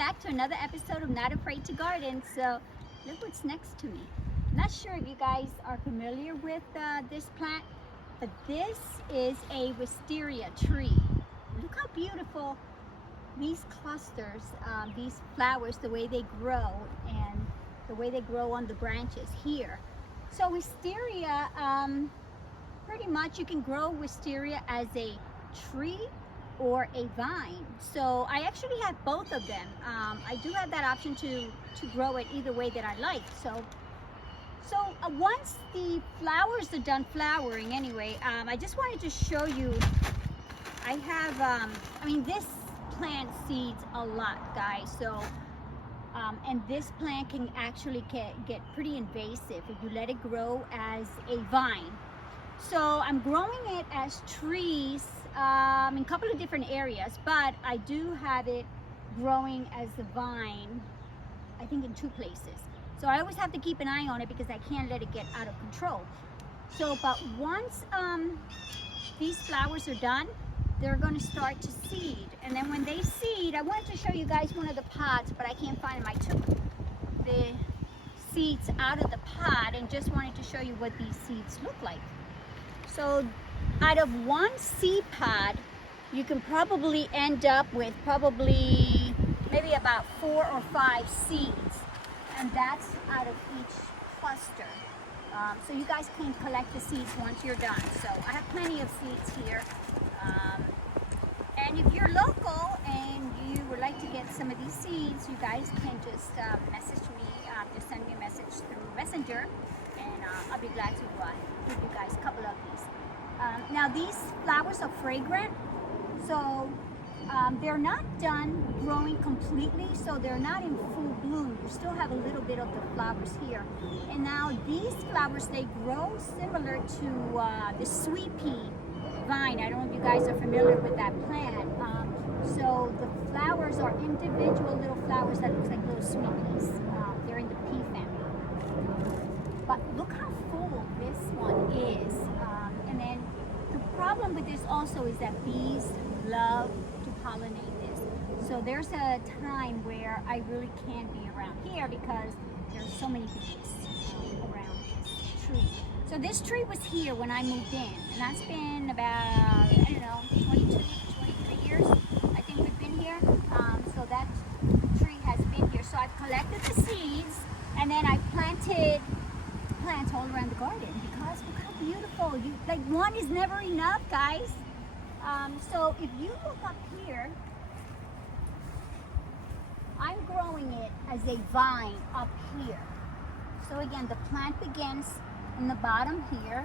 back to another episode of Not Afraid to Garden. So look what's next to me. I'm not sure if you guys are familiar with this plant, but this is a wisteria tree. Look how beautiful these clusters, these flowers, the way they grow and the way they grow on the branches here. So wisteria, pretty much you can grow wisteria as a tree or a vine. So I actually have both of them. I do have that option to grow it either way that I like. So once the flowers are done flowering anyway, I just wanted to show you, I have, I mean, this plant seeds a lot, guys. So, and this plant can actually get pretty invasive if you let it grow as a vine. So I'm growing it as trees in a couple of different areas, but I do have it growing as a vine, I think in 2 places. So I always have to keep an eye on it because I can't let it get out of control. So, but once these flowers are done, they're going to start to seed. And then when they seed, I wanted to show you guys one of the pods, but I can't find them. I took the seeds out of the pod and just wanted to show you what these seeds look like. So out of one seed pod, you can probably end up with probably maybe about 4 or 5 seeds. And that's out of each cluster. So you guys can collect the seeds once you're done. So I have plenty of seeds here. And if you're local and you would like to get some of these seeds, you guys can just message me, just send me a message through Messenger, and I'll be glad to give you guys a couple of these. Now these flowers are fragrant, so they're not done growing completely, so they're not in full bloom. You still have a little bit of the flowers here. And now these flowers, they grow similar to the sweet pea vine. I don't know if you guys are familiar with that plant. So the flowers are individual little flowers that look like little sweet peas. They're in the pea family. But look how full this one is. And then the problem with this also is that bees love to pollinate this. So there's a time where I really can't be around here because there's so many bees around this tree. So this tree was here when I moved in, and that's been about, I don't know, 22, 23 years. I think we've been here. So that tree has been here. So I've collected the seeds, and then I planted plants all around the garden because look how beautiful. Like one is never enough, guys. So if you look up here, I'm growing it as a vine up here. So again, the plant begins in the bottom here.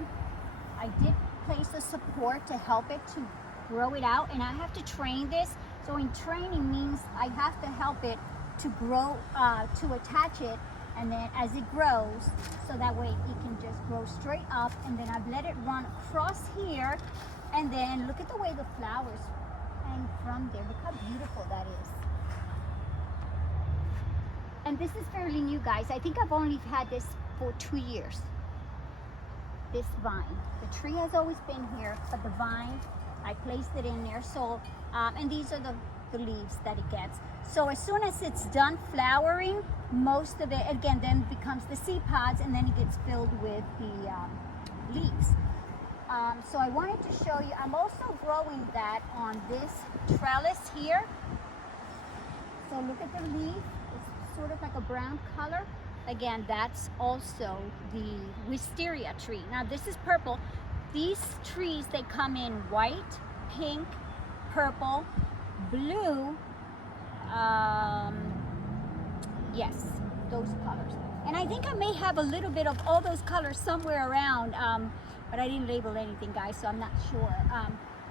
I did place a support to help it to grow it out, and I have to train this. So in training means I have to help it to grow, to attach it, and then as it grows, so that way it can just grow straight up. And then I've let it run across here, and then look at the way the flowers hang from there. Look how beautiful that is. And this is fairly new, guys. I think I've only had this for 2 years. This vine. The tree has always been here, but the vine, I placed it in there. So, and these are the leaves that it gets. So as soon as it's done flowering, most of it, again, then becomes the seed pods, and then it gets filled with the leaves. So I wanted to show you, I'm also growing that on this trellis here. So look at the leaf. It's sort of like a brown color. Again, that's also the wisteria tree. Now this is purple. These trees, they come in white, pink, purple, blue, yes, those colors. And I think I may have a little bit of all those colors somewhere around, but I didn't label anything, guys, so I'm not sure.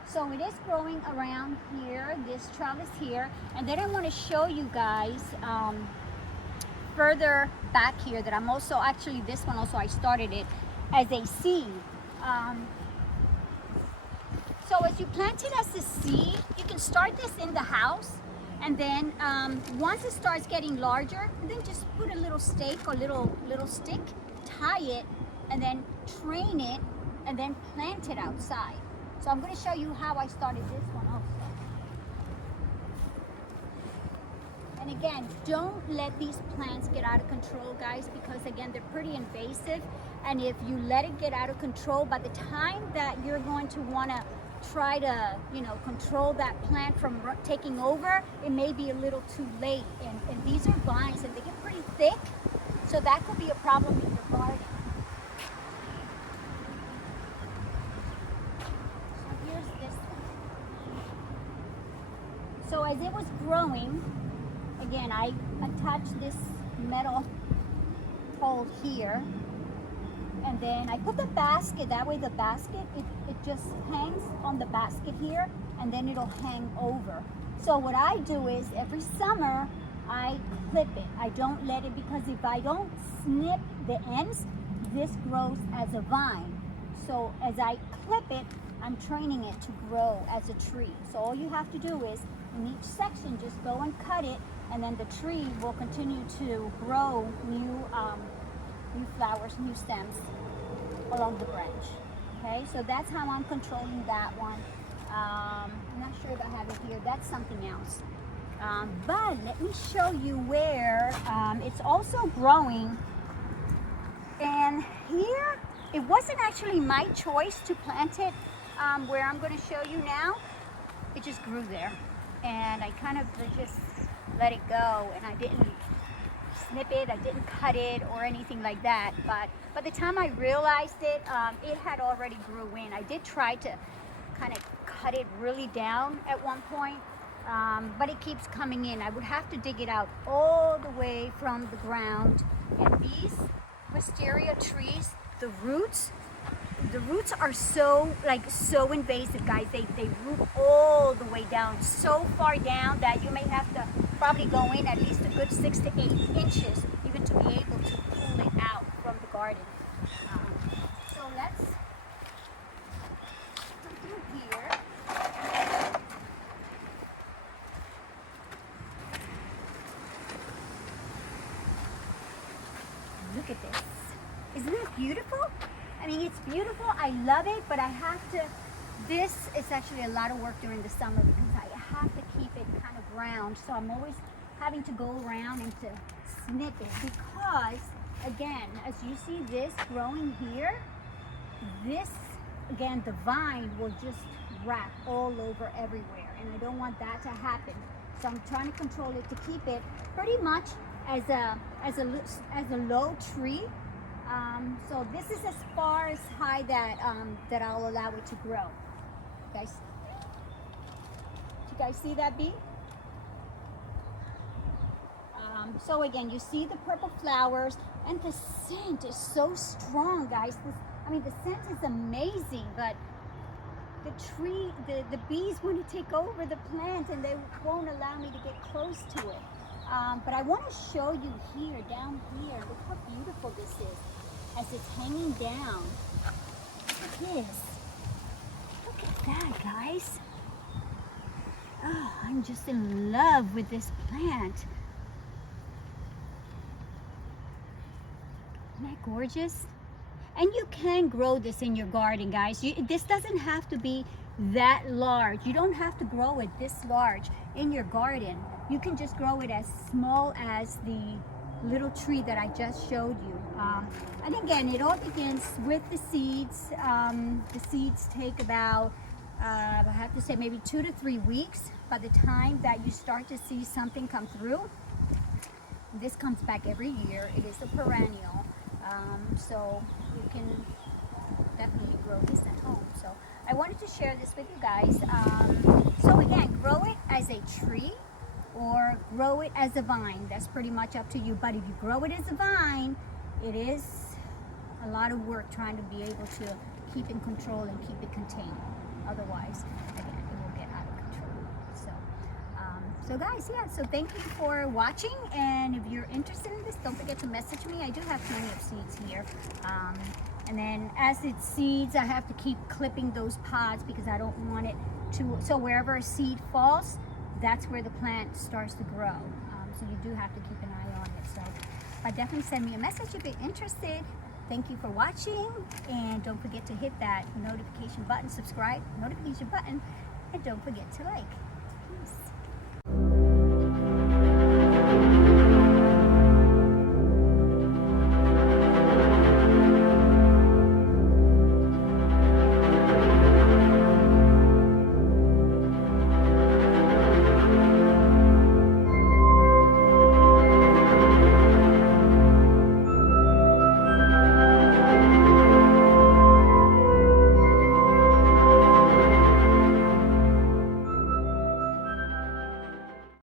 So it is growing around here, this trellis here. And then I want to show you guys further back here that I'm also, actually this one also I started it as a seed. So as you plant it as a seed, you can start this in the house, and then once it starts getting larger, then just put a little stake or little stick, tie it, and then train it, and then plant it outside. So I'm going to show you how I started this one also. And again, don't let these plants get out of control, guys, because again, they're pretty invasive. And if you let it get out of control, by the time that you're going to want to try to, control that plant from taking over, it may be a little too late. And these are vines and they get pretty thick, so that could be a problem in your garden. So here's this one. So as it was growing, again, I attached this metal pole here, and then I put the basket, that way the basket, it just hangs on the basket here, and then it'll hang over. So what I do is every summer I clip it. I don't let it, because if I don't snip the ends, this grows as a vine. So as I clip it, I'm training it to grow as a tree. So all you have to do is in each section just go and cut it, and then the tree will continue to grow new flowers, new stems along the branch. Okay, so that's how I'm controlling that one. I'm not sure if I have it here. That's something else. But let me show you where it's also growing. And here, it wasn't actually my choice to plant it where I'm going to show you now. It just grew there. And I kind of just let it go, and I didn't snip it, I didn't cut it or anything like that. But by the time I realized it, it had already grew in. I did try to kind of cut it really down at one point, but it keeps coming in. I would have to dig it out all the way from the ground. And these wisteria trees, the roots are so invasive, guys. They root all the way down, so far down that you may have to probably go in at least a good 6 to 8 inches even to be able to pull it out from the garden. So let's come through here. Look at this. Isn't that beautiful? I mean, it's beautiful. I love it, but I have to, this is actually a lot of work during the summer because I have to keep it kind of round. So I'm always having to go around and to snip it because, again, as you see this growing here, this, again, the vine will just wrap all over everywhere. And I don't want that to happen. So I'm trying to control it to keep it pretty much as a low tree. So this is as far as high that that I'll allow it to grow. Guys, do you guys see that bee? So again, you see the purple flowers, and the scent is so strong, guys. The scent is amazing, but the tree, the bees want to take over the plant, and they won't allow me to get close to it. But I want to show you here, down here. Look how beautiful this is as it's hanging down. Look at this. Look at that, guys. Oh, I'm just in love with this plant. Isn't that gorgeous? And you can grow this in your garden, guys. This doesn't have to be that large. You don't have to grow it this large in your garden. You can just grow it as small as the little tree that I just showed you. And again, it all begins with the seeds. The seeds take about, I have to say, maybe 2 to 3 weeks by the time that you start to see something come through. This comes back every year. It is a perennial. So you can definitely grow this at home. So I wanted to share this with you guys. So again, grow it as a tree or grow it as a vine. That's pretty much up to you. But if you grow it as a vine, it is a lot of work trying to be able to keep in control and keep it contained. Otherwise, again, it will get out of control. So guys, yeah, so thank you for watching. And if you're interested in this, don't forget to message me. I do have plenty of seeds here. And then as it seeds, I have to keep clipping those pods because I don't want it to, so wherever a seed falls, that's where the plant starts to grow. So you do have to keep an eye on it. So definitely send me a message if you're interested. Thank you for watching, and don't forget to hit that notification button, subscribe, notification button, and don't forget to like.